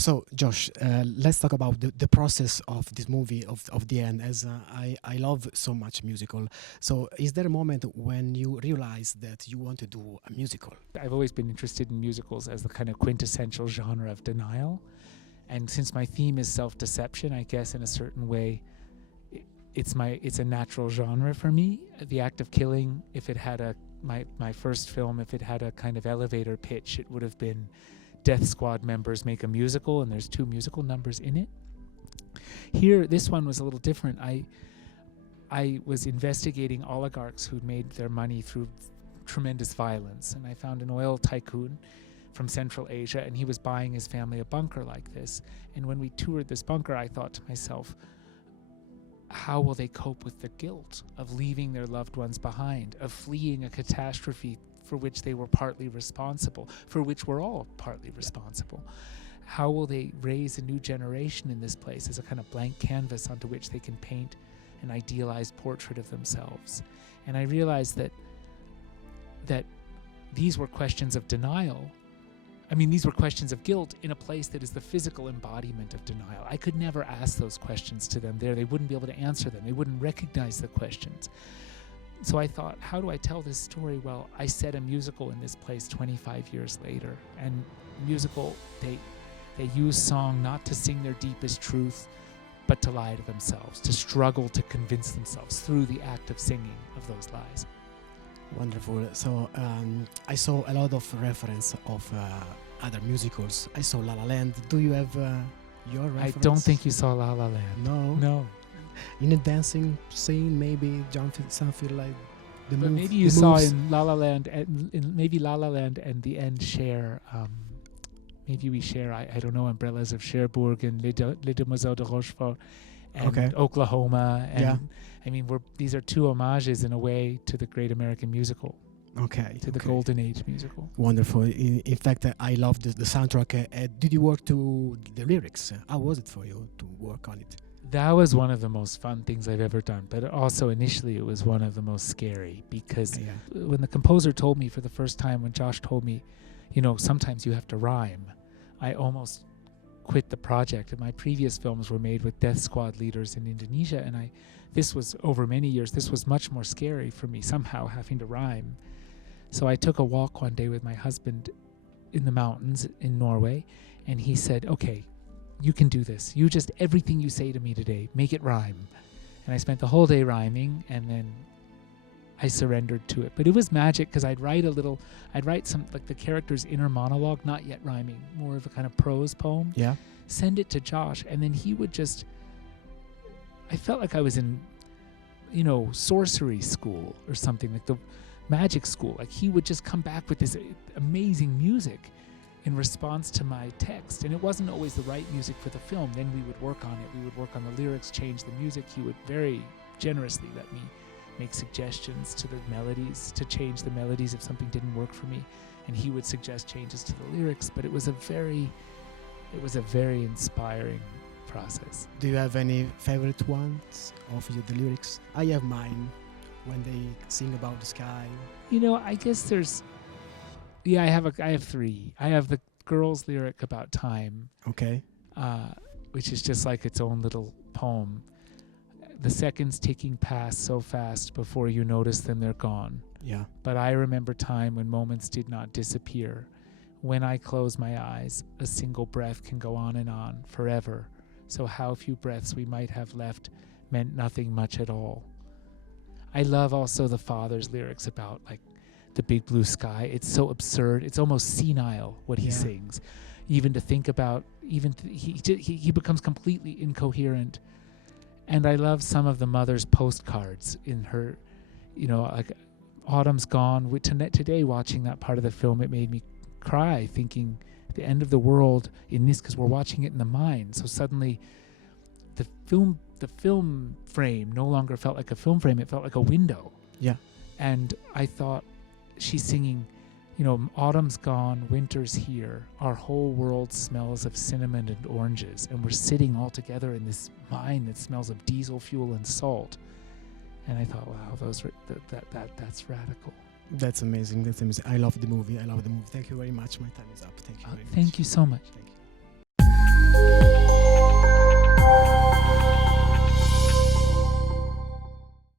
So, Josh, let's talk about the process of this movie, of the end, as I love so much musical. So, is there a moment when you realize that you want to do a musical? I've always been interested in musicals as the kind of quintessential genre of denial. And since my theme is self-deception, I guess in a certain way, it's a natural genre for me. The act of killing, if it had my first film, if it had a kind of elevator pitch, it would have been Death Squad members make a musical, and there's 2 musical numbers in it. Here, this one was a little different. I was investigating oligarchs who'd made their money through tremendous violence, and I found an oil tycoon from Central Asia, and he was buying his family a bunker like this. And when we toured this bunker, I thought to myself, how will they cope with the guilt of leaving their loved ones behind, of fleeing a catastrophe for which they were partly responsible, for which we're all partly responsible? How will they raise a new generation in this place as a kind of blank canvas onto which they can paint an idealized portrait of themselves? And I realized that these were questions of denial. I mean, these were questions of guilt in a place that is the physical embodiment of denial. I could never ask those questions to them there. They wouldn't be able to answer them. They wouldn't recognize the questions. So I thought, how do I tell this story? Well, I set a musical in this place 25 years later. And musical, they use song not to sing their deepest truth, but to lie to themselves, to struggle to convince themselves through the act of singing of those lies. Wonderful. So I saw a lot of reference of other musicals. I saw La La Land. Do you have your reference? I don't think you saw La La Land. No. In a dancing scene, maybe something like the But move. maybe you saw in La La Land, maybe La La Land and the end share. Maybe we share. I don't know. Umbrellas of Cherbourg and Les Demoiselles de Rochefort, and Oklahoma. And I mean, these are 2 homages in a way to the great American musical. Okay. To the Golden Age musical. Wonderful. In fact, I love the soundtrack. Did you work to the lyrics? How was it for you to work on it? That was one of the most fun things I've ever done. But also initially it was one of the most scary, because when the composer told me for the first time, when Josh told me, sometimes you have to rhyme, I almost quit the project. And my previous films were made with death squad leaders in Indonesia, and this was over many years. This was much more scary for me, somehow having to rhyme. So I took a walk one day with my husband in the mountains in Norway, and he said, okay, you can do this. You just, everything you say to me today, make it rhyme. And I spent the whole day rhyming, and then I surrendered to it. But it was magic, because I'd write some, like the character's inner monologue, not yet rhyming, more of a kind of prose poem. Yeah. Send it to Josh, and then he would just, I felt like I was in, sorcery school or something, like the magic school. Like he would just come back with this amazing music in response to my text. And it wasn't always the right music for the film. Then we would work on it. We would work on the lyrics, change the music. He would very generously let me make suggestions to the melodies, to change the melodies if something didn't work for me. And he would suggest changes to the lyrics. But it was a very inspiring process. Do you have any favorite ones of the lyrics? I have mine, when they sing about the sky. I guess I have 3. I have the girl's lyric about time. Okay. Which is just like its own little poem. The seconds ticking past so fast, before you notice them, they're gone. Yeah. But I remember time when moments did not disappear. When I close my eyes, a single breath can go on forever. So how few breaths we might have left meant nothing much at all. I love also the father's lyrics about like the big blue sky. It's so absurd. It's almost senile what he sings. Even to think about, he becomes completely incoherent. And I love some of the mother's postcards in her, like Autumn's Gone. Today, watching that part of the film, it made me cry, thinking the end of the world in this, because we're watching it in the mind. So suddenly the film frame no longer felt like a film frame. It felt like a window. Yeah. And I thought, she's singing, autumn's gone, winter's here. Our whole world smells of cinnamon and oranges. And we're sitting all together in this mind that smells of diesel fuel and salt. And I thought, wow, that's radical. That's amazing. I love the movie. Thank you very much. My time is up. Thank you very much. Thank you so much. Thank you.